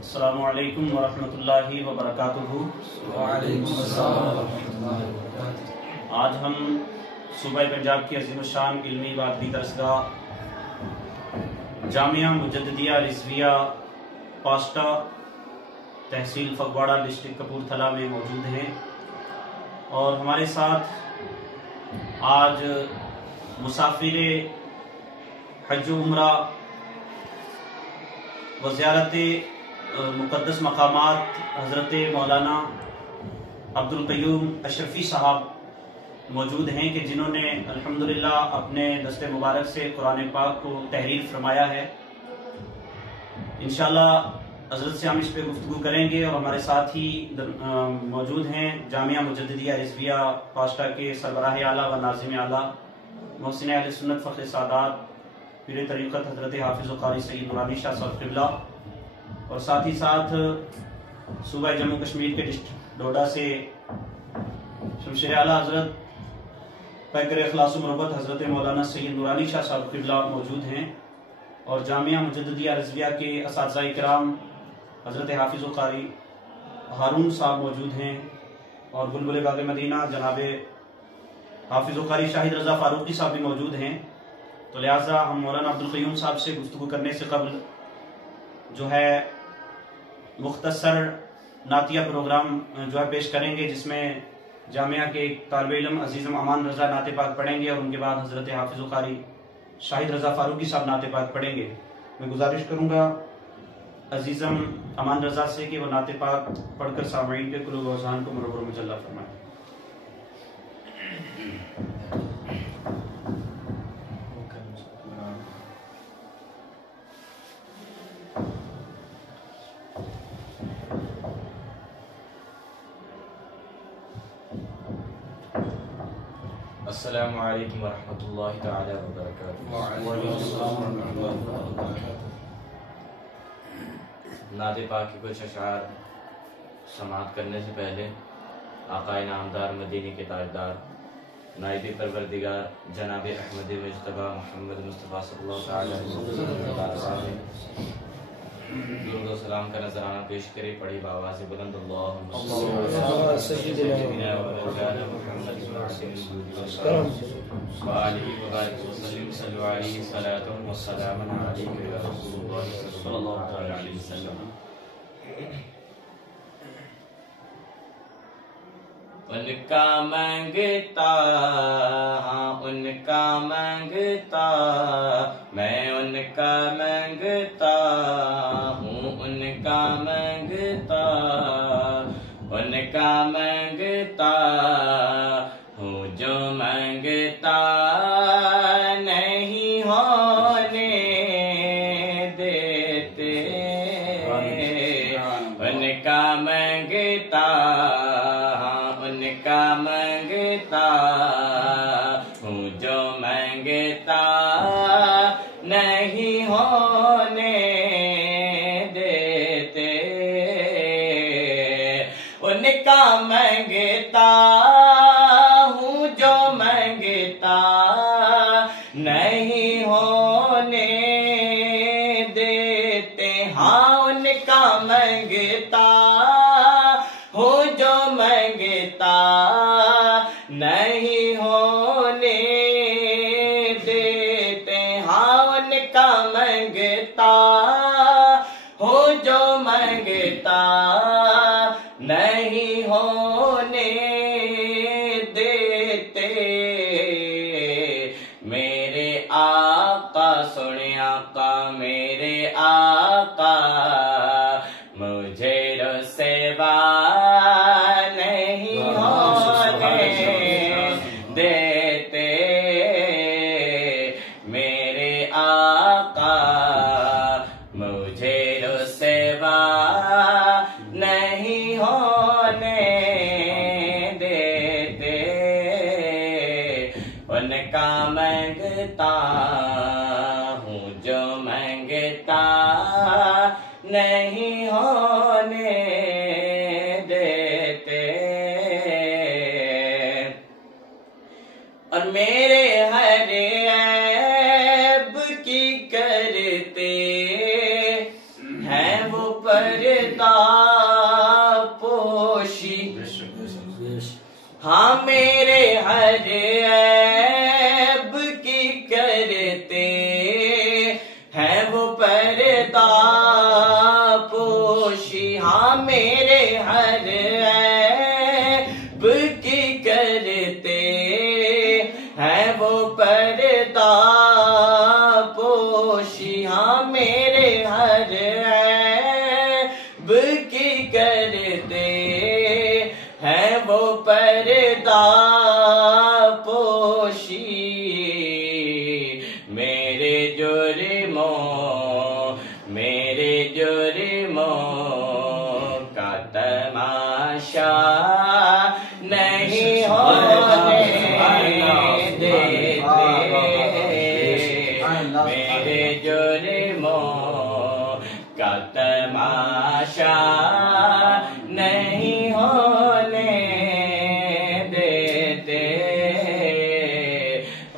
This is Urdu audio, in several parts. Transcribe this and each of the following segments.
السلام علیکم ورحمۃ اللہ وبرکاتہ۔ وعلیکم السلام ورحمۃ اللہ وبرکاتہ۔ آج ہم صوبہ پنجاب کی عظیم الشان علمی عبادتی درسگاہ جامعہ مجددیہ رضویہ پاسٹا تحصیل فگواڑہ ڈسٹرکٹ کپورتھلا میں موجود ہیں، اور ہمارے ساتھ آج مسافر حج و عمرہ و زیارت مقدس مقامات حضرت مولانا عبدالقیوم اشرفی صاحب موجود ہیں کہ جنہوں نے الحمدللہ اپنے دست مبارک سے قرآن پاک کو تحریر فرمایا ہے۔ انشاءاللہ حضرت سے ہم اس پہ گفتگو کریں گے، اور ہمارے ساتھ ہی موجود ہیں جامعہ مجددیہ رضویہ پاسٹا کے سربراہ اعلیٰ و ناظم اعلیٰ محسن اہل سنت فخر سادات پیر طریقت حضرت حافظ و قاری سید نورانی شاہ صاحب قبلہ، اور ساتھ ہی ساتھ صوبہ جموں کشمیر کے ڈسٹرکٹ ڈوڈا سے شمشیر اعلیٰ حضرت پیکر اخلاص و مربت حضرت مولانا سید نورانی شاہ صاحب قبلہ موجود ہیں، اور جامعہ مجددیہ رضویہ کے اساتذہ کرام حضرت حافظ و قاری ہارون صاحب موجود ہیں، اور بلبل باغ مدینہ جناب حافظ و قاری شاہد رضا فاروقی صاحب بھی موجود ہیں۔ تو لہٰذا ہم مولانا عبدالقیوم صاحب سے گفتگو کرنے سے قبل جو ہے مختصر نعتیہ پروگرام جو ہے پیش کریں گے، جس میں جامعہ کے ایک طالب علم عزیزم امان رضا نعت پاک پڑھیں گے، اور ان کے بعد حضرت حافظ و قاری شاہد رضا فاروقی صاحب نعت پاک پڑھیں گے۔ میں گزارش کروں گا عزیزم امان رضا سے کہ وہ نعت پاک پڑھ کر سامعین کے قلوب و اذہان کو منور و مجلہ فرمائیں۔ السلام علیکم ورحمۃ اللہ تعالی وبرکاتہ۔ وعلیکم السلام ورحمۃ اللہ وبرکاتہ۔ نعت پاک کی کچھ اشعار سماعت کرنے سے پہلے آقا انعامدار مدینے کے تاجدار نائب پروردگار جناب احمد مجتبی محمد مصطفیٰ صلی اللہ تعالی علیہ وسلم درود و سلام کا نذرانہ پیش کرے، پڑھی بآواز بلند اللہم صلی سیدنا و مولانا محمد وآلہ وبارک وسلم صلو علیہ صلاۃ و سلام علیک یا رسول اللہ صلی اللہ تعالی علیہ وسلم۔ ان کا مانگتا ہاں ان کا مانگتا میں ان کا مانگتا ہوں، ان کا مانگتا ان کا مانگتا ہوں، جو مانگتا نہیں ہونے دیتے، ان کا مانگتا ان کا مانگتا ہوں، جو مانگتا نہیں ہونے دیتے، ان کا مانگتا ہوں، جو مانگتا نہیں ہونے دیتے، ہاں ان کا مانگتا ہو جو مانگتا نہیں ہونے دیتے، ہاں ان کا مانگتا ہو جو مانگتا نہیں ہونے دیتے۔ میرے آقا سنے آقا میرے آقا مجھے رسوا نہیں ہونے دیتے، میرے آقا مجھے رسوا نہیں ہونے دیتے، ان کا مانگتا ہوں، جو مانگتا نہیں ہونے دیتے، اور میرے ہر عیب کی کرتے ہیں وہ پردہ پوشی ہاں میرے ہر عیب کی کرتے ہیں وہ پردہ پوشی ہاں میرے ہر عیب کی کرتے ہیں وہ پردہ پوشی ہاں میرے ہر عیب کی کرتے ہیں وہ پردہ پوشی میرے جرموں کا تماشا نہیں ہونے دیتے میرے جرموں کا تماشا نہیں ہونے دیتے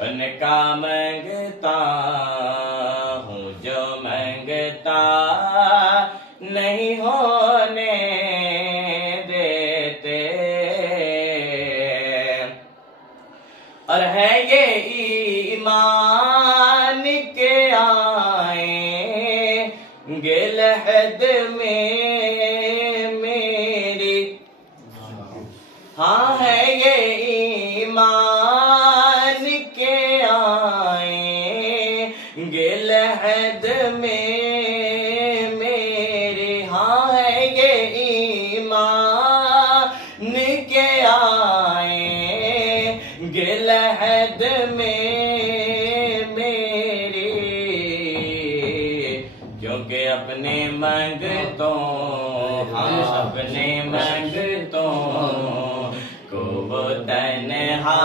ان کا منگتا ہوں جو منگتا نہیں ہونے دیتے اور ہے یہ ایمان کے آئیں گے لحد میں میری ہاں ہے یہ ایمان کے آئیں گے لحد میں میری ہاں ہے یہ ایمان کے آئیں گے لحد میں میری کیونکہ اپنے منگتوں اپنے منگتوں کو وہ تنہا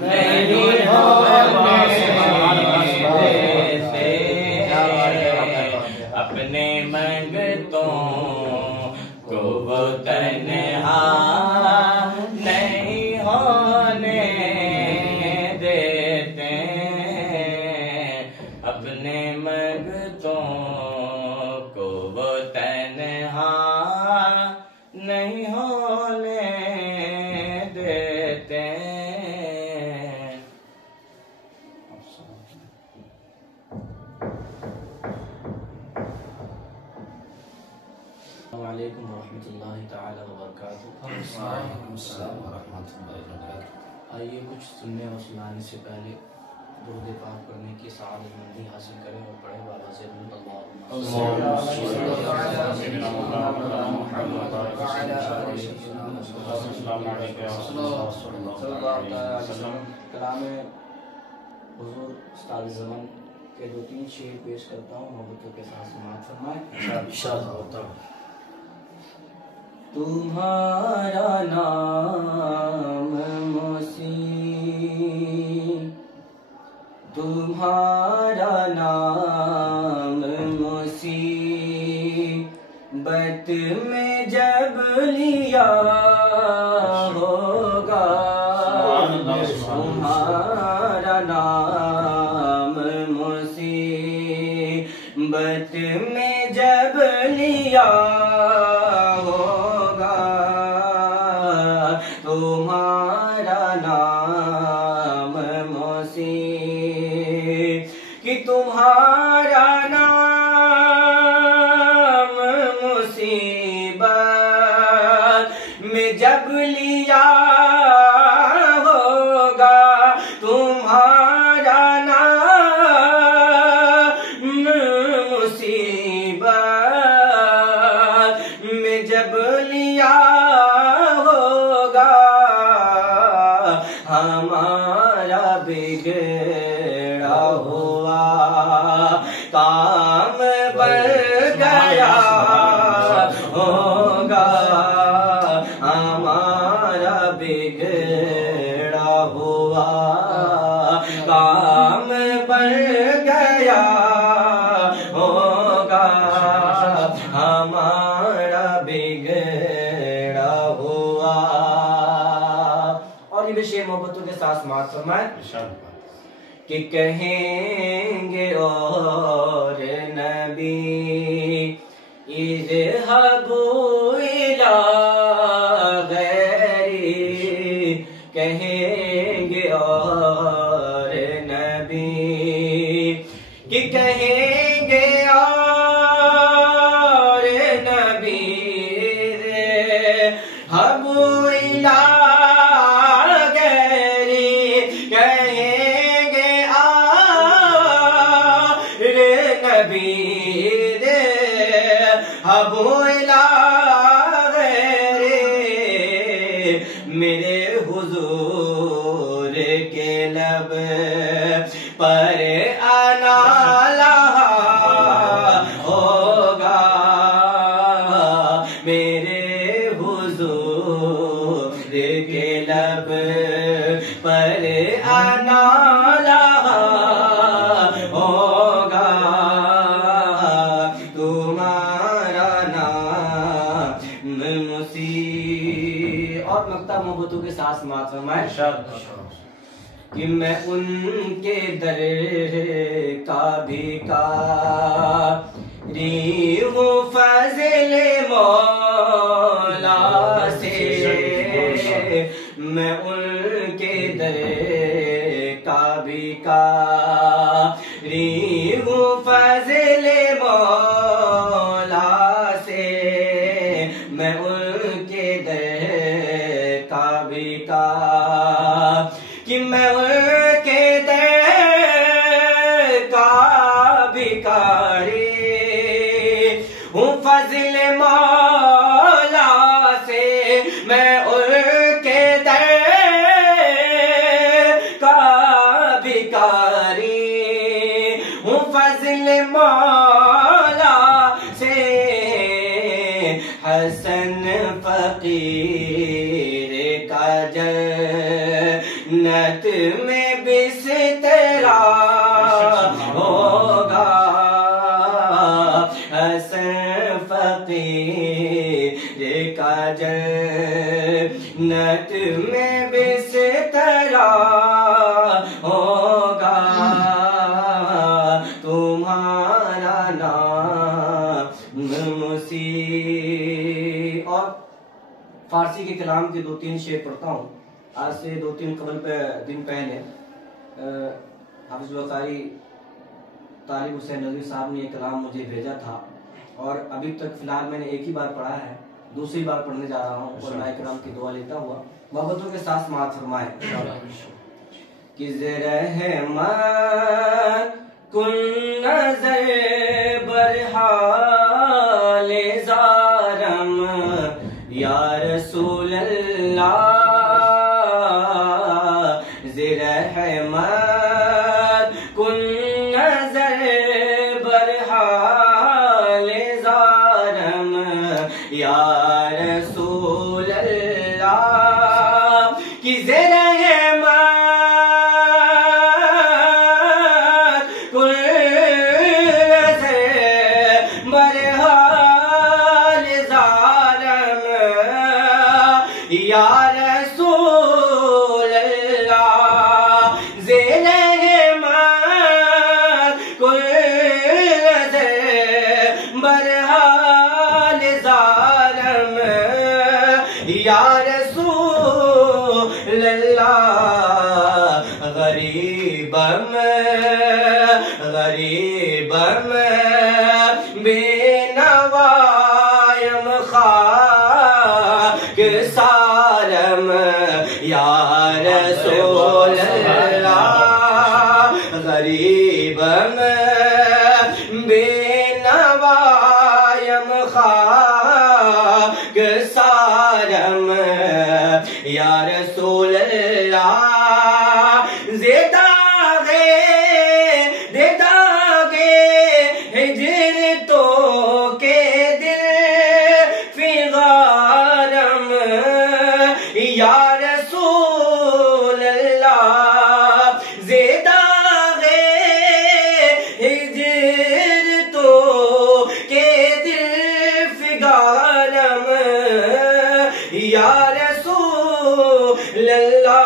نہیں ہونے دیتے اپنے منگتوں کو وہ تنہا نہیں ہونے دیتے اپنے منگتوں کو وہ تنہا نہیں ہونے دیتے السلام علیکم ورحمۃ اللہ تعالی وبرکاتہ السلام ورحمۃ اللہ وبرکاتہ۔ آئیے کچھ سننے اور سنانے سے پہلے درود پاک پڑھنے کی سعادت مندی حاصل کریں اور پڑھے والا سے کلام حضور استاد زمان کے 2-3 شعر پیش کرتا ہوں، محبتوں کے ساتھ سماعت فرمائیں۔ تمہارا نام مسیح، تمہارا نام مصیبت میں جب لیا ہوگا، تمہارا نام مصیبت میں جب لیا ہوگا، تمہارا نام مسیح کہ تمہارا نام مصیبت میں جب لیا ہوگا، تمہارا نام مصیبت میں جب لیا ہوگا، ہمارا بگڑا ہوا کام بن گیا ہوگا، ہمارا بگڑا ہوا کام بن گیا ہوگا، ہمارا بگڑا ہوا۔ اور یہ بھی شعر محبتوں کے ساتھ سماعت فرمائیں کہ کہیں گے اور نبی اذهبوا إلى غیری کہیں گے اور نبی کہ کہیں گے اور نبی اذهبوا إلى غیری کہیں گے اور نبی ابو غیرے میرے حضور کے لب پر آنا لہا ہوگا میرے حضور کے لب پر آنا لہا ہوگا اور مکتب محبتوں کے ساتھ سماعت فرمائے کہ میں ان کے در کا بھیکاری ہوں فضل مولا سے میں ان کے در کا بھیکاری ہوں فضل مولا سے میں ان کے در کا کہ میں ان کے در کا بھیکاری ہوں فضل مولا سے میں ان کے در کا بھیکاری ہوں فضل مولا سے حسن فقیر کا جنت میں بسترا ہوگا حسن فقیر کا جنت میں بسترا ہوگا تمہارا نام مسیح اور فارسی کے کلام کے 2-3 شعر پڑھتا ہوں. آج سے 2-3 دن پہلے حافظ القاری طالب حسین نظوی صاحب نے یہ کلام مجھے بھیجا تھا اور ابھی تک فی الحال میں نے ایک ہی بار پڑھا ہے, دوسری بار پڑھنے جا رہا ہوں. علماء کرام کی دعا لیتا ہوا محبتوں کے ساتھ سماعت فرمائے کہ رحمت کن نظر برحال زارم یا رسول اللہ رحمت کن نظر برحال زارم یا رسول اللہ کی رحمت کن نظر برحال زارم یا رسول اللہ رحمت کن نظر برحال زارم یا رسول اللہ غریبم بے نوایم خاک سارم یا رسول اللہ غریبم بے نوایم خاک سارم یا رسول اللہ ہجر تو کے دل فغارم یا رسول اللہ ہجر تو کے دل فغارم یا رسول اللہ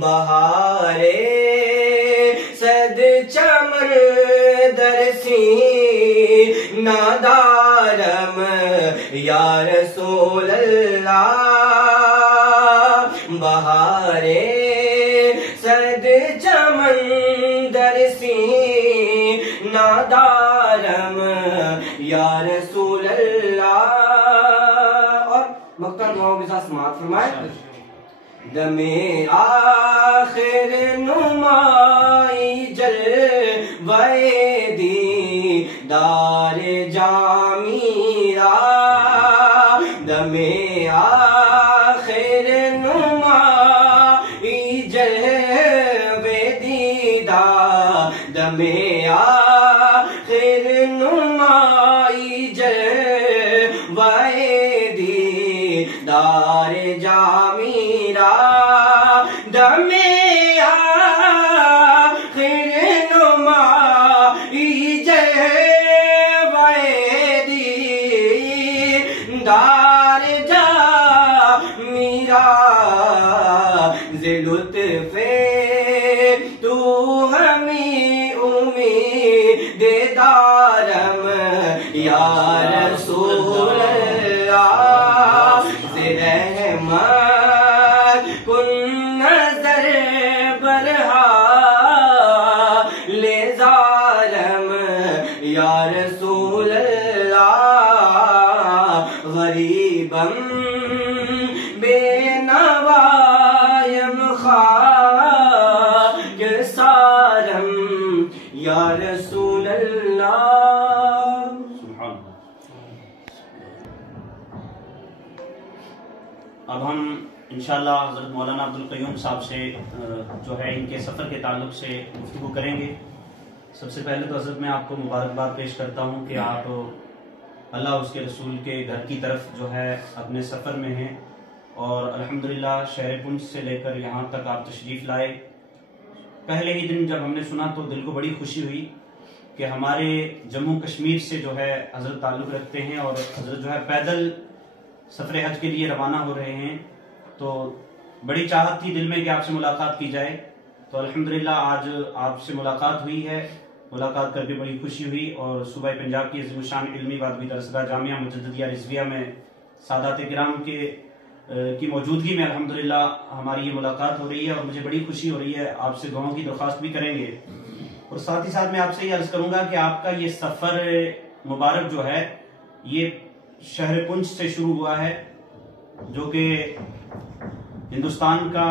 بہارے صد چمن در سینے نادارم یا رسول اللہ بہارے سرد چمن درسی نادارم یا رسول اللہ. اور مقطع دعاؤں کے ساتھ سماعت فرمائے. دم آخر نمائی جلوے دیدار جامی را دم آخر نمائی جلوے دیدار دم آخر نمائی جلوے دیدار جامی را دم آخر نمائی جلوے دیدار جامی را ز لطف تو ہمیں امید دارم یا رسول اللہ ز رحمت کن نظر برحال ظالم یا رسول اللہ غریبم بے نوایم خاک سارم یا رسول اللہ. سبحان اللہ. اب ہم انشاءاللہ حضرت مولانا عبدالقیوم صاحب سے جو ہے ان کے سفر کے تعلق سے گفتگو کریں گے. سب سے پہلے تو حضرت میں آپ کو مبارکباد پیش کرتا ہوں کہ آپ اللہ اس کے رسول کے گھر کی طرف جو ہے اپنے سفر میں ہیں اور الحمدللہ شہر پنچ سے لے کر یہاں تک آپ تشریف لائے. پہلے ہی دن جب ہم نے سنا تو دل کو بڑی خوشی ہوئی کہ ہمارے جموں کشمیر سے جو ہے حضرت تعلق رکھتے ہیں اور حضرت جو ہے پیدل سفر حج کے لیے روانہ ہو رہے ہیں. تو بڑی چاہت تھی دل میں کہ آپ سے ملاقات کی جائے. تو الحمدللہ آج آپ سے ملاقات ہوئی ہے. ملاقات کر کے بڑی خوشی ہوئی اور صوبہ پنجاب کی عظیم الشان علمی و ادبی درسگاہ جامعہ مجددیہ رضویہ میں سادات کرام کی موجودگی میں الحمدللہ ہماری یہ ملاقات ہو رہی ہے اور مجھے بڑی خوشی ہو رہی ہے. آپ سے دعاؤں کی درخواست بھی کریں گے اور ساتھ ہی ساتھ میں آپ سے یہ عرض کروں گا کہ آپ کا یہ سفر مبارک جو ہے یہ شہر پنچ سے شروع ہوا ہے جو کہ ہندوستان کا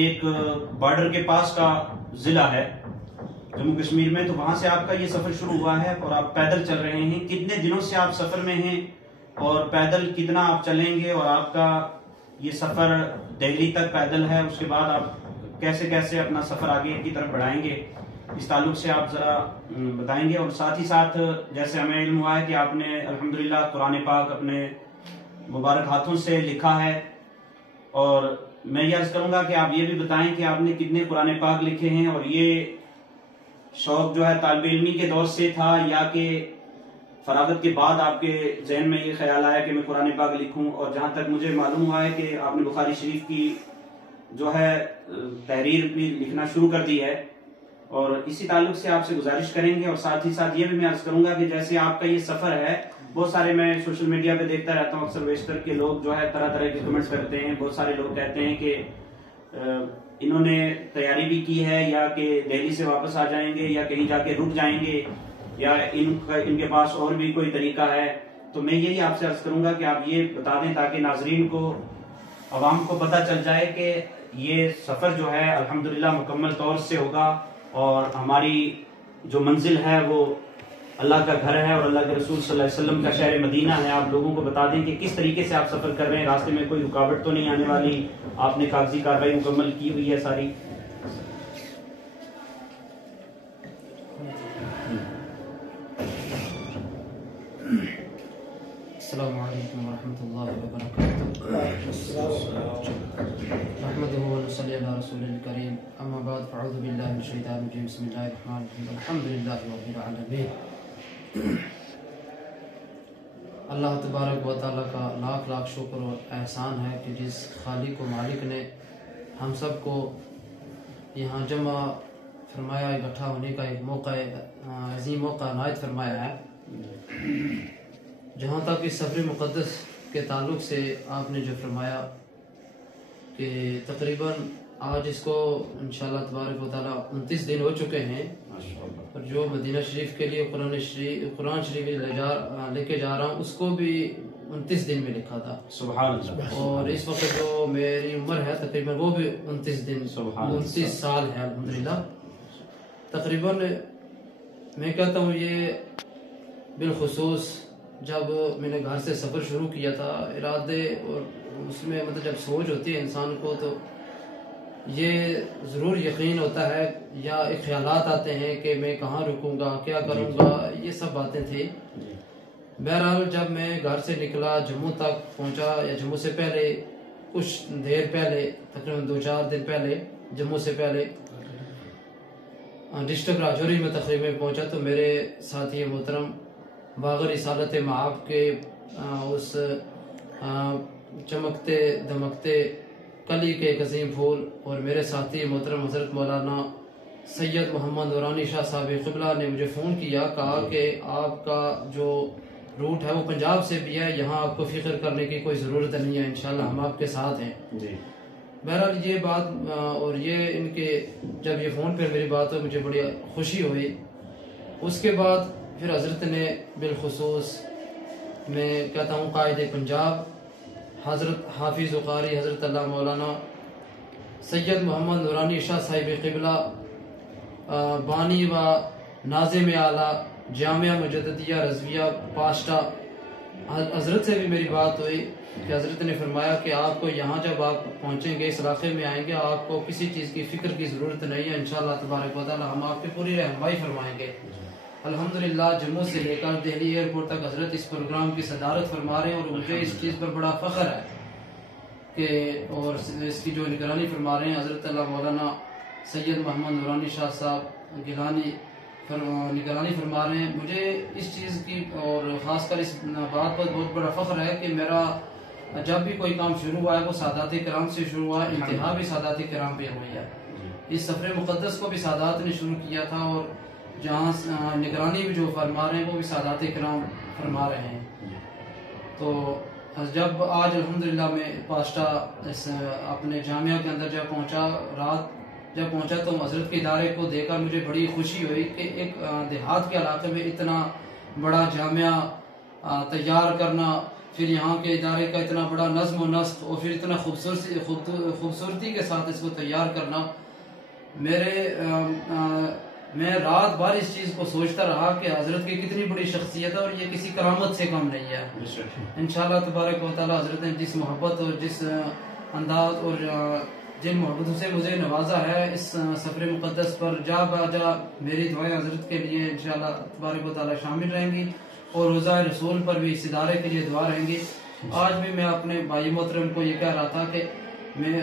ایک بارڈر کے پاس کا ضلع ہے جموں کشمیر میں. تو وہاں سے آپ کا یہ سفر شروع ہوا ہے اور آپ پیدل چل رہے ہیں. کتنے دنوں سے آپ سفر میں ہیں اور پیدل کتنا آپ چلیں گے اور آپ کا یہ سفر دہلی تک پیدل ہے, اس کے بعد آپ کیسے کیسے اپنا سفر آگے کی طرف بڑھائیں گے, اس تعلق سے آپ ذرا بتائیں گے. اور ساتھ ہی ساتھ جیسے ہمیں علم ہوا ہے کہ آپ نے الحمدللہ قرآن پاک اپنے مبارک ہاتھوں سے لکھا ہے اور میں یہ عرض کروں گا کہ آپ یہ بھی بتائیں کہ آپ نے کتنے قرآن پاک لکھے ہیں اور یہ شوق جو ہے طالب علمی کے دور سے تھا یا کہ فراغت کے بعد آپ کے ذہن میں یہ خیال آیا کہ میں قرآن پاک لکھوں. اور جہاں تک مجھے معلوم ہوا ہے کہ آپ نے بخاری شریف کی جو ہے تحریر بھی لکھنا شروع کر دی ہے اور اسی تعلق سے آپ سے گزارش کریں گے. اور ساتھ ہی ساتھ یہ بھی میں عرض کروں گا کہ جیسے آپ کا یہ سفر ہے, بہت سارے میں سوشل میڈیا پہ دیکھتا رہتا ہوں اکثر بیشتر کے لوگ جو ہے طرح طرح کے کمنٹس کرتے ہیں. بہت سارے لوگ کہتے ہیں کہ انہوں نے تیاری بھی کی ہے یا کہ دہلی سے واپس آ جائیں گے یا کہیں جا کے رک جائیں گے یا ان کے پاس اور بھی کوئی طریقہ ہے. تو میں یہی آپ سے عرض کروں گا کہ آپ یہ بتا دیں تاکہ ناظرین کو عوام کو پتہ چل جائے کہ یہ سفر جو ہے الحمدللہ مکمل طور سے ہوگا اور ہماری جو منزل ہے وہ اللہ کا گھر ہے اور اللہ کے رسول صلی اللہ علیہ وسلم کا شہر مدینہ ہے. آپ لوگوں کو بتا دیں کہ کس طریقے سے آپ سفر کر رہے ہیں, راستے میں کوئی رکاوٹ تو نہیں آنے والی, آپ نے کاغذی کارروائی مکمل کی ہوئی ہے ساری. السلام علیکم ورحمۃ اللہ وبرکاتہ. نحمده ونصلي على رسول الكريم. اما بعد فاعوذ بالله من الشیطان الرجیم. بسم اللہ الرحمن الرحیم. الحمد للہ رب العالمین. اللہ تبارک و تعالیٰ کا لاکھ لاکھ شکر اور احسان ہے کہ جس خالق و مالک نے ہم سب کو یہاں جمع فرمایا, اکٹھا ہونے کا ایک موقع عظیم موقع عنایت فرمایا ہے. جہاں تک اس سفر مقدس کے تعلق سے آپ نے جو فرمایا کہ تقریباً آج اس کو انشاءاللہ تبارک و تعالیٰ 29 دن ہو چکے ہیں، اور جو مدینہ شریف کے لیے قرآن شریف لے کے جا رہا ہوں اس کو بھی 29 دن میں لکھا تھا، سبحان اللہ. اور اس وقت جو میری عمر ہے تقریباً وہ بھی 29 دن 29 سال ہے الحمدللہ. تقریباً میں کہتا ہوں یہ بالخصوص جب میں نے گھر سے سفر شروع کیا تھا، ارادے اور اس میں مطلب جب سوچ ہوتی ہے انسان کو تو یہ ضرور یقین ہوتا ہے، یا ایک خیالات آتے ہیں کہ میں کہاں رکوں گا، کیا کروں گا، یہ سب باتیں تھی. بہرحال جب میں گھر سے نکلا، جموں تک پہنچا، یا جموں سے پہلے کچھ دیر پہلے تقریباً 2-4 دن پہلے جموں سے پہلے ڈسٹرکٹ راجوری میں تقریباً پہنچا تو میرے ساتھی محترم باغ رسالت معاب کے اس چمکتے دمکتے کلی کے ایک عظیم پھول اور میرے ساتھی محترم حضرت مولانا سید محمد نورانی شاہ صاحب قبلہ نے مجھے فون کیا، کہا کہ آپ کا جو روٹ ہے وہ پنجاب سے بھی ہے، یہاں آپ کو فکر کرنے کی کوئی ضرورت نہیں ہے، انشاءاللہ ہم آپ کے ساتھ ہیں. بہرحال یہ بات اور یہ ان کے جب یہ فون پہ میری بات ہوئی مجھے بڑی خوشی ہوئی. اس کے بعد پھر حضرت نے بالخصوص میں کہتا ہوں قائد پنجاب حضرت حافظ و قاری حضرت اللہ مولانا سید محمد نورانی شاہ صاحب قبلہ بانی و ناظم اعلیٰ جامعہ مجددیہ رضویہ پاشٹا، حضرت سے بھی میری بات ہوئی کہ حضرت نے فرمایا کہ آپ کو یہاں جب آپ پہنچیں گے، اس علاقے میں آئیں گے، آپ کو کسی چیز کی فکر کی ضرورت نہیں ہے، انشاءاللہ تبارک و تعالی ہم آپ کی پوری رہنمائی فرمائیں گے. الحمدللہ جموں سے لے کر دہلی ایئرپورٹ تک حضرت اس پروگرام کی صدارت فرما رہے ہیں، اور مجھے اس چیز پر بڑا فخر ہے کہ اور اس کی جو نگرانی فرما رہے ہیں حضرت اللہ مولانا سید محمد نورانی شاہ صاحب گیلانی نگرانی فرما رہے ہیں. مجھے اس چیز کی اور خاص کر اس بات پر بہت بڑا فخر ہے کہ میرا جب بھی کوئی کام شروع ہوا ہے وہ سادات کرام سے شروع ہوا ہے، انتہا بھی سادات کرام پہ ہوئی ہے. اس سفر مقدس کو بھی سادات نے شروع کیا تھا، اور جہاں نگرانی بھی جو فرما رہے ہیں وہ بھی سادات کرام فرما رہے ہیں. تو جب آج الحمدللہ میں پاشٹا اپنے جامعہ کے اندر جب پہنچا، رات جب پہنچا تو حضرت کے ادارے کو دیکھ کر مجھے بڑی خوشی ہوئی کہ ایک دیہات کے علاقے میں اتنا بڑا جامعہ تیار کرنا، پھر یہاں کے ادارے کا اتنا بڑا نظم و نسق اور پھر اتنا خوبصورتی کے ساتھ اس کو تیار کرنا. میں رات بھر اس چیز کو سوچتا رہا کہ حضرت کی کتنی بڑی شخصیت ہے اور یہ کسی کرامت سے کم نہیں ہے. انشاءاللہ تبارک و تعالی حضرت نے جس محبت اور جس انداز اور جن محبتوں سے مجھے نوازا ہے اس سفر مقدس پر، جا باجا میری دعائیں حضرت کے لیے انشاءاللہ تبارک و تعالی شامل رہیں گی، اور روزہ رسول پر بھی اس ادارے کے لیے دعا رہیں گی. آج بھی میں اپنے بھائی محترم کو یہ کہہ رہا تھا کہ میں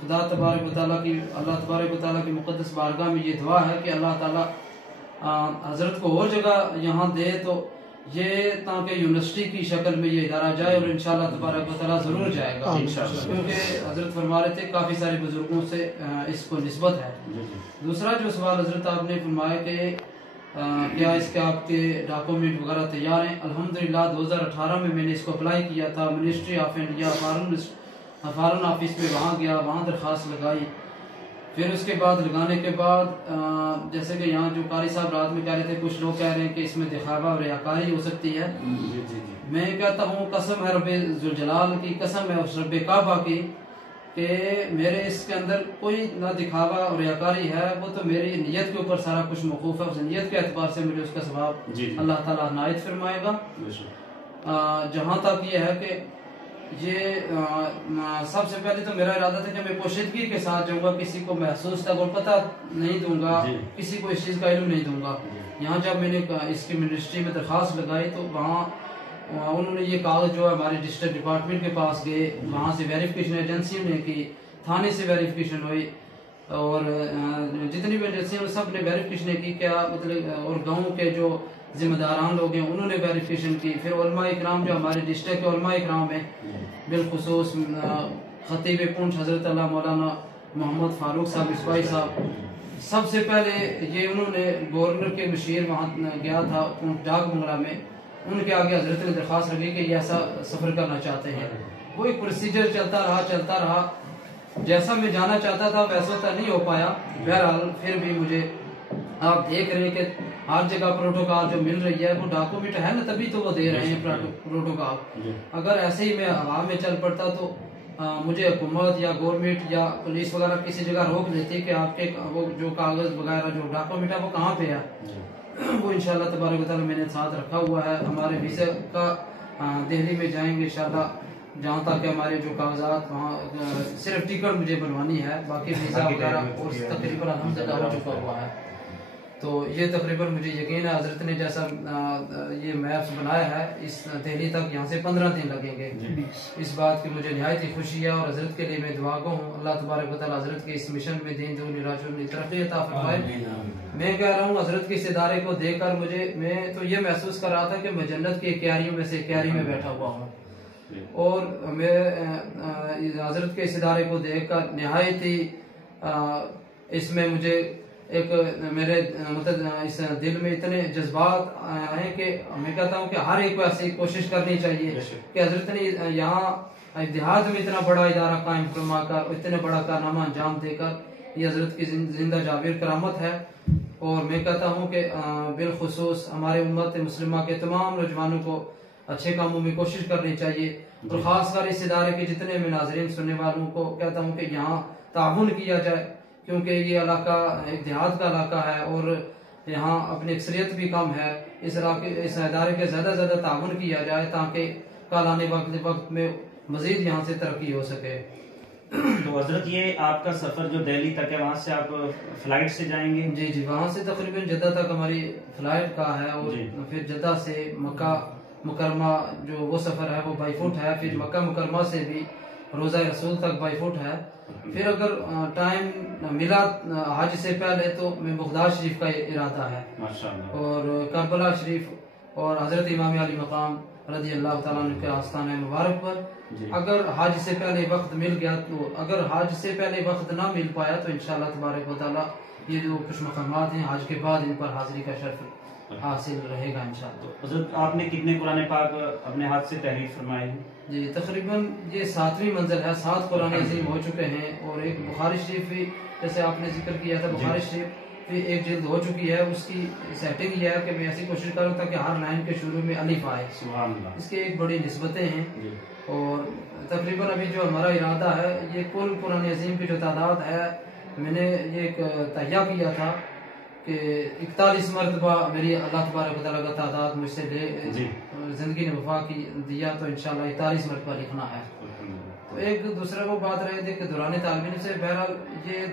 خدا تبارک و تعالیٰ کی اللہ تبارک و تعالیٰ کی مقدس بارگاہ میں یہ دعا ہے کہ اللہ تعالیٰ حضرت کو اور جگہ یہاں دے تو یہ تاکہ یونیورسٹی کی شکل میں یہ ادارہ جائے، اور انشاءاللہ تبارک و تعالیٰ ضرور جائے گا کیونکہ حضرت فرما رہے تھے کافی سارے بزرگوں سے اس کو نسبت ہے. دوسرا جو سوال حضرت آپ نے فرمایا کہ کیا اس کے آپ کے ڈاکومنٹ وغیرہ تیار ہیں؟ الحمدللہ 2018 میں نے اس کو اپلائی کیا تھا، ministry of India foreign office میں وہاں گیا، وہاں درخواست لگائی. پھر اس کے بعد لگانے کے بعد جیسے کہ یہاں جو قاری صاحب رات میں کہہ رہے تھے، کچھ لوگ کہہ رہے ہیں کہ اس میں دکھاوا اور ریاکاری ہو سکتی ہے. میں کہتا ہوں قسم ہے رب ذوالجلال کی، قسم ہے اس رب کعبہ کی کہ میرے اس کے اندر کوئی نہ دکھاوا اور ریاکاری ہے، وہ تو میری نیت کے اوپر سارا کچھ موقوف ہے. اس نیت کے اعتبار سے مجھے اس کا ثواب اللہ تعالیٰ عنایت فرمائے گا. جہاں تک یہ ہے کہ یہ سب سے پہلے تو میرا ارادہ تھا کہ میں پوشیدگی کے ساتھ جاؤں گا، کسی کو محسوس تک اور پتہ نہیں دوں گا، کسی کو اس چیز کا علم نہیں دوں گا. یہاں جب میں نے اس کی منسٹری میں درخواست لگائی تو وہاں انہوں نے یہ کاغذ جو ہے ہمارے ڈسٹرکٹ ڈپارٹمنٹ کے پاس گئے، وہاں سے ویریفیکیشن ایجنسیوں نے کی، تھانے سے ویریفیکیشن ہوئی، اور جتنی بھی ایجنسیوں سب نے ویریفیکیشن کی، کیا مطلب اور گاؤں کے جو ذمہ داران لوگ ہیں انہوں نے ویریفیکیشن کی. پھر علماء اکرام جو ہمارے ڈسٹرکٹ کے علماء اکرام ہیں، بالخصوص خطیب پونچھ حضرت اللہ مولانا محمد فاروق صاحب اسوائی صاحب، سب سے پہلے یہ انہوں نے گورنر کے مشیر وہاں گیا تھا ڈاک بنگلہ میں، ان کے آگے حضرت نے درخواست رکھی کہ یہ ایسا سفر کرنا چاہتے ہیں. وہ ایک پروسیجر چلتا رہا، جیسا میں جانا چاہتا تھا ویسا تو نہیں ہو پایا. بہرحال پھر بھی مجھے آپ دیکھ رہے ہیں کہ ہر جگہ پروٹوکال جو مل رہی ہے وہ ڈاکومنٹ ہے نا، تبھی تو وہ دے رہے ہیں پروٹوکال. اگر ایسے ہی میں ہوا میں چل پڑتا تو مجھے حکومت یا گورنمنٹ یا پولیس وغیرہ کسی جگہ روک دیتی کہ آپ کے وہ جو کاغذ وغیرہ جو ڈاکومنٹ ہے وہ کہاں پہ ہے. وہ انشاءاللہ تبارک و تعالیٰ میں نے ساتھ رکھا ہوا ہے. ہمارے ویزا کا دہلی میں جائیں گے انشاءاللہ، جہاں تک ہمارے جو کاغذات وہاں صرف ٹکٹ مجھے بنوانی ہے، باقی ویزا وغیرہ اور تقریباً الحمدللہ ہو چکا ہوا ہے. تو یہ تقریباً مجھے یقین ہے حضرت نے جیسا یہ میپس بنایا ہے اس دہلی تک یہاں سے 15 دن لگیں گے. اس بات کی مجھے نہایت ہی خوشی ہے اور حضرت کے لیے میں دعا گو ہوں. اللہ تبارک و تعالیٰ حضرت کے اس مشن میں دین دنیا راجعون ترقی عطا فرمائے. میں کہہ رہا ہوں حضرت کے اس ادارے کو دیکھ کر میں تو یہ محسوس کر رہا تھا کہ میں جنت کی کیاریوں میں سے کیاری میں بیٹھا ہوا ہوں. اور میں حضرت کے اس ادارے کو دیکھ کر نہایت ہی اس میں مجھے ایک میرے مطلب اس دل میں اتنے جذبات آئے کہ میں کہتا ہوں کہ ہر ایک کو ایسی کوشش کرنی چاہیے کہ حضرت نے یہاں دیہات میں اتنا بڑا ادارہ قائم فرما کر اتنا بڑا کارنامہ انجام دے کر یہ حضرت کی زندہ جاویر کرامت ہے. اور میں کہتا ہوں کہ بالخصوص ہمارے امت مسلمہ کے تمام نوجوانوں کو اچھے کاموں میں کوشش کرنی چاہیے، اور خاص کر اس ادارے کے جتنے میں ناظرین سننے والوں کو کہتا ہوں کہ یہاں تعاون کیا جائے، کیونکہ یہ علاقہ ایک دیہات کا علاقہ ہے اور یہاں اپنی اکثریت بھی کم ہے. اس ادارے کے زیادہ سے زیادہ تعاون کیا جائے تاکہ کل آنے وقت میں مزید یہاں سے ترقی ہو سکے. تو حضرت یہ آپ کا سفر جو دہلی تک ہے وہاں سے آپ فلائٹ سے جائیں گے؟ جی وہاں سے تقریباً جدہ تک ہماری فلائٹ کا ہے، اور پھر جدہ سے مکہ مکرمہ جو وہ سفر ہے وہ بائی فوٹ ہے. پھر مکہ مکرمہ سے بھی روزہ رسول تک بائی فوٹ ہے. پھر اگر ٹائم ملا حج سے پہلے تو میں بغداد شریف کا ارادہ ہے اور کربلا شریف اور حضرت امام علی مقام رضی اللہ تعالیٰ عنہ کے آستانہ مبارک پر. اگر حج سے پہلے وقت مل گیا تو، اگر حج سے پہلے وقت نہ مل پایا تو انشاءاللہ تبارک و تعالیٰ یہ جو کچھ مقامات ہیں حج کے بعد ان پر حاضری کا شرف حاصل رہے گا انشاءاللہ. حضرت آپ نے کتنے قرآن پاک اپنے ہاتھ سے تحریر فرمائے ہیں؟ جی تقریباً یہ 7ویں منزل ہے. 7 قرآن عظیم ہو چکے ہیں، اور ایک بخاری شریف بھی جیسے آپ نے ذکر کیا تھا بخاری شریف بھی ایک جلد ہو چکی ہے. اس کی سیٹنگ یہ ہے کہ میں ایسی کوشش کروں تاکہ ہر لائن کے شروع میں الف آئے. سبحان اللہ. اس کے ایک بڑی نسبتیں ہیں. اور تقریباً ابھی جو ہمارا ارادہ ہے یہ کل قرآن عظیم کی جو تعداد ہے، میں نے یہ ایک تہیہ کیا تھا کہ 41 مرتبہ میری اللہ تبارک و تعالیٰ کا تعداد مجھ سے زندگی نے وفا کی دیا تو انشاءاللہ 41 مرتبہ لکھنا ہے. تو ایک دوسرے کو بات رہے تھے کہ دوران طالب علم سے بہرحال یہ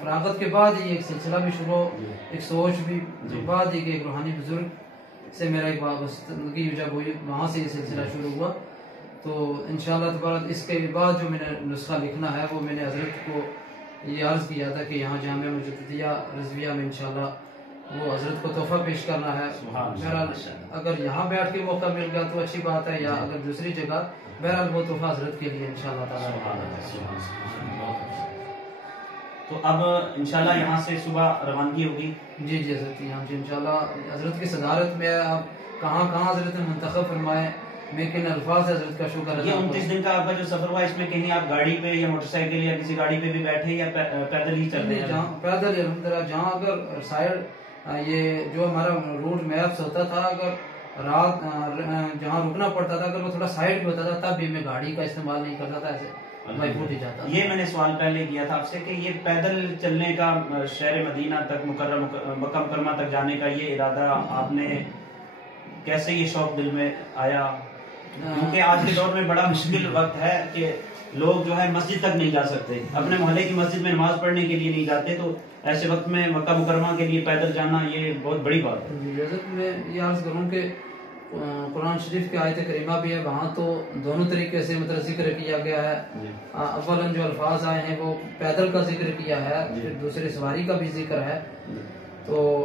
فراغت کے بعد ہی ایک سلسلہ بھی شروع، ایک سوچ بھی بعد ہی کہ ایک روحانی بزرگ سے میرا ایک وابستگی جب ہوئی وہاں سے یہ سلسلہ شروع ہوا. تو انشاءاللہ تبارک اس کے بعد جو میں نے نسخہ لکھنا ہے وہ میں نے حضرت کو یہ عرض کیا تھا کہ یہاں جامعہ مجددیہ رضویہ میں انشاءاللہ وہ حضرت کو تحفہ پیش کرنا ہے. بہرحال اگر یہاں بیٹھ کے موقع مل گیا تو اچھی بات ہے، یا اگر دوسری جگہ بہرحال وہ تحفہ حضرت کے لیے انشاءاللہ تعالیٰ. تو اب انشاءاللہ یہاں سے صبح روانگی ہوگی؟ جی حضرت یہاں جی انشاءاللہ حضرت کی صدارت میں آپ کہاں حضرت نے منتخب فرمائے، میں کن الفاظ حضرت کا شکر. یہ 29 دن کا آپ کا جو سفر ہوا اس میں کہیں آپ گاڑی پہ یا موٹر سائیکل یا کسی گاڑی پہ بھی بیٹھے یا پیدل ہی چل رہے ہیں؟ پیدل الحمدللہ. جہاں اگر سائڈ یہ جو ہمارا روٹ میپس ہوتا تھا، اگر رات جہاں رکنا پڑتا تھا اگر وہ تھوڑا سائڈ بھی ہوتا تھا تب بھی میں گاڑی کا استعمال نہیں کرتا تھا، ایسے بائی فوٹ ہی جاتا. یہ میں نے سوال پہلے کیا تھا آپ سے کہ یہ پیدل چلنے کا شہر مدینہ تک مکہ مکرمہ تک جانے کا یہ ارادہ آپ نے کیسے یہ شوق دل میں آیا؟ کیونکہ آج کے دور میں بڑا مشکل وقت ہے کہ لوگ جو ہے مسجد تک نہیں جا سکتے، اپنے محلے کی مسجد میں نماز پڑھنے کے لیے نہیں جاتے، تو ایسے وقت میں مکہ مکرمہ کے لیے پیدل جانا یہ بہت بڑی بات ہے. حضرت میں یہ عرض کروں کہ قرآن شریف کی آیت کریمہ بھی ہے، وہاں تو دونوں طریقے سے مطلب ذکر کیا گیا ہے. اولاً جو الفاظ آئے ہیں وہ پیدل کا ذکر کیا ہے، پھر دوسرے سواری کا بھی ذکر ہے. تو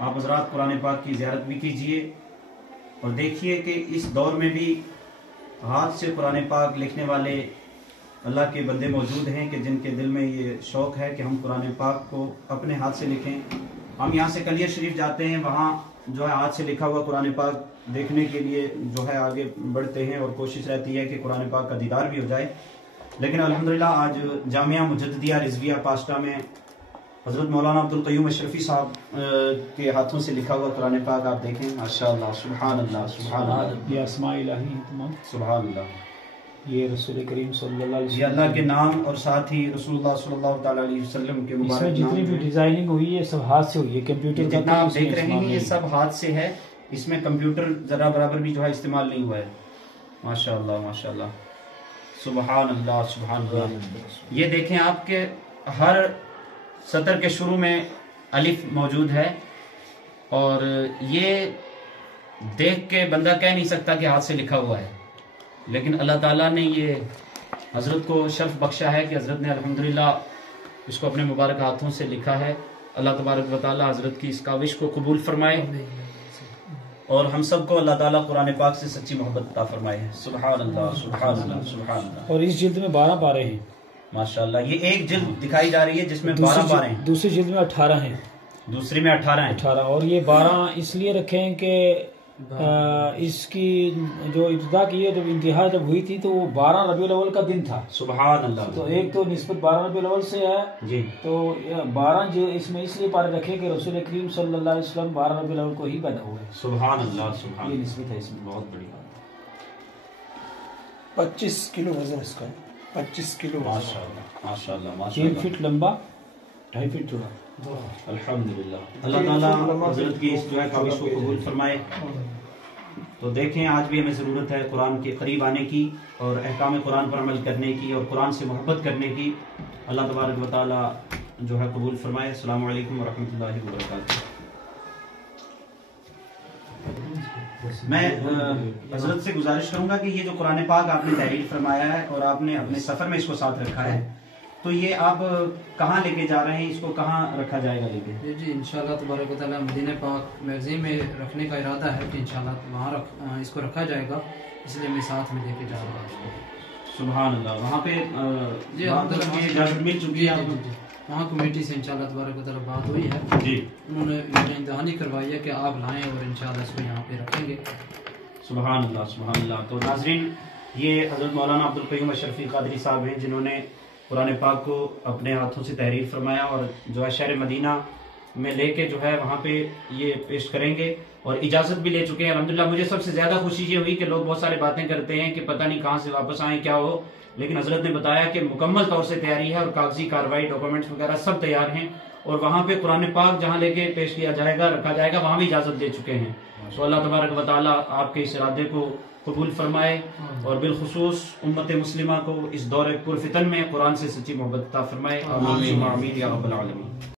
آپ حضرات قرآن پاک کی زیارت بھی کیجئے اور دیکھیے کہ اس دور میں بھی ہاتھ سے قرآن پاک لکھنے والے اللہ کے بندے موجود ہیں کہ جن کے دل میں یہ شوق ہے کہ ہم قرآن پاک کو اپنے ہاتھ سے لکھیں. ہم یہاں سے کلیر شریف جاتے ہیں, وہاں جو ہے ہاتھ سے لکھا ہوا قرآن پاک دیکھنے کے لیے جو ہے آگے بڑھتے ہیں اور کوشش رہتی ہے کہ قرآن پاک کا دیدار بھی ہو جائے. لیکن الحمدللہ آج جامعہ مجددیہ رضویہ پاشٹا میں حضرت مولانا عبدالقیوم اشرفی صاحب کے ہاتھوں سے لکھا ہوا قرآن پاک آپ دیکھیں, ماشاءاللہ, سبحان اللہ, سبحان اللہ. یہ اسماء الہی تمام, سبحان اللہ. یہ رسول کریم صلی اللہ علیہ وسلم, یہ اللہ کے نام اور ساتھ ہی رسول اللہ صلی اللہ تعالیٰ علیہ وسلم کے اس میں مبارک جتنی نام بھی ہیں. ڈیزائننگ ہوئی ہے سب ہاتھ سے ہوئی ہے, کمپیوٹر کا جتنا تو آپ اس میں دیکھ رہے استعمال ہیں یہ نہیں. سب ہاتھ سے ہے, اس میں کمپیوٹر ذرا برابر بھی جو ہے استعمال نہیں ہوا ہے. ماشاءاللہ, ماشاءاللہ, سبحان اللہ, سبحان اللہ. یہ دیکھیں آپ کے ہر سطر کے شروع میں الف موجود ہے, اور یہ دیکھ کے بندہ کہہ نہیں سکتا کہ ہاتھ سے لکھا ہوا ہے, لیکن اللہ تعالیٰ نے یہ حضرت کو شرف بخشا ہے کہ حضرت نے الحمدللہ اس کو اپنے مبارک ہاتھوں سے لکھا ہے. اللہ تبارک و تعالیٰ حضرت کی اس کاوش کو قبول فرمائے اور ہم سب کو اللہ تعالیٰ قرآن پاک سے سچی محبت عطا فرمائے. سبحان اللہ, سبحان اللہ, سبحان اللہ. اور اس جلد میں 12 پارے ہیں ماشاءاللہ. یہ ایک جلد دکھائی جا رہی ہے جس میں 12 پارے ہیں, دوسری جلد میں 18 ہیں, دوسری میں 18 ہیں. 18. اور یہ 12 اس لیے رکھے ہیں کہ اس کی جو ابتدا کی ہے, جب انتہا جب ہوئی تھی تو وہ 12 ربیع الاول کا دن تھا. سبحان اللہ. تو ایک تو نسبت 12 ربیع الاول سے ہے, جی, تو 12 جو اس میں اس لیے پارے رکھے کہ رسول کریم صلی اللہ علیہ وسلم 12 ربیع الاول کو ہی پیدا ہوئے. سبحان اللہ, سبحان یہ اللہ. نسبت ہے اس میں. بہت بڑی بات. 25 کلو وزن اس کا, 25 کلو وزن. ماشاءاللہ, ماشاءاللہ, 3 ماشاءاللہ. فٹ لمبا, 2.5 فٹ چوڑا. الحمدللہ. اللہ تعالیٰ حضرت کی اس دعا کاوش کو قبول فرمائے. تو دیکھیں آج بھی ہمیں ضرورت ہے قرآن کے قریب آنے کی اور احکام قرآن پر عمل کرنے کی اور قرآن سے محبت کرنے کی. اللہ تبارک و تعالیٰ جو ہے قبول فرمائے. السلام علیکم ورحمۃ اللہ وبرکاتہ. میں حضرت سے گزارش کروں گا کہ یہ جو قرآن پاک آپ نے تحریر فرمایا ہے اور آپ نے اپنے سفر میں اس کو ساتھ رکھا ہے, تو یہ آپ کہاں لے کے جا رہے ہیں, اس کو کہاں رکھا جائے گا لے کے؟ جی انشاءاللہ تبارک و تعالیٰ مدینہ پاک میوزیم میں رکھنے کا ارادہ ہے کہ انشاءاللہ وہاں اس کو رکھا جائے گا, اس لیے میں ساتھ میں لے کے جا رہا ہوں. سبحان اللہ. وہاں پہ جی اجازت مل چکی ہے, وہاں کمیٹی سے انشاءاللہ تبارک و تعالیٰ بات ہوئی ہے. جی, انہوں نے یہ دہانی کروائی ہے کہ آپ لائیں اور انشاءاللہ اس کو یہاں پہ رکھیں گے. سبحان اللہ, سبحان اللہ. تو ناظرین, یہ حضرت مولانا عبدالقیوم اشرفی قادری صاحب ہیں جنہوں نے قرآن پاک کو اپنے ہاتھوں سے تحریر فرمایا اور جو ہے شہر مدینہ میں لے کے جو ہے وہاں پہ یہ پیش کریں گے اور اجازت بھی لے چکے ہیں. الحمدللہ مجھے سب سے زیادہ خوشی یہ ہوئی کہ لوگ بہت سارے باتیں کرتے ہیں کہ پتہ نہیں کہاں سے واپس آئیں, کیا ہو, لیکن حضرت نے بتایا کہ مکمل طور سے تیاری ہے اور کاغذی کارروائی, ڈاکومنٹس وغیرہ سب تیار ہیں, اور وہاں پہ قرآن پاک جہاں لے کے پیش کیا جائے گا, رکھا جائے گا, وہاں بھی اجازت دے چکے ہیں. تو اللہ تبارک و تعالیٰ آپ کے اس ارادے کو قبول فرمائے اور بالخصوص امت مسلمہ کو اس دور پرفتن میں قرآن سے سچی محبت عطا فرمائے. آمین, آمین یا رب العالمین.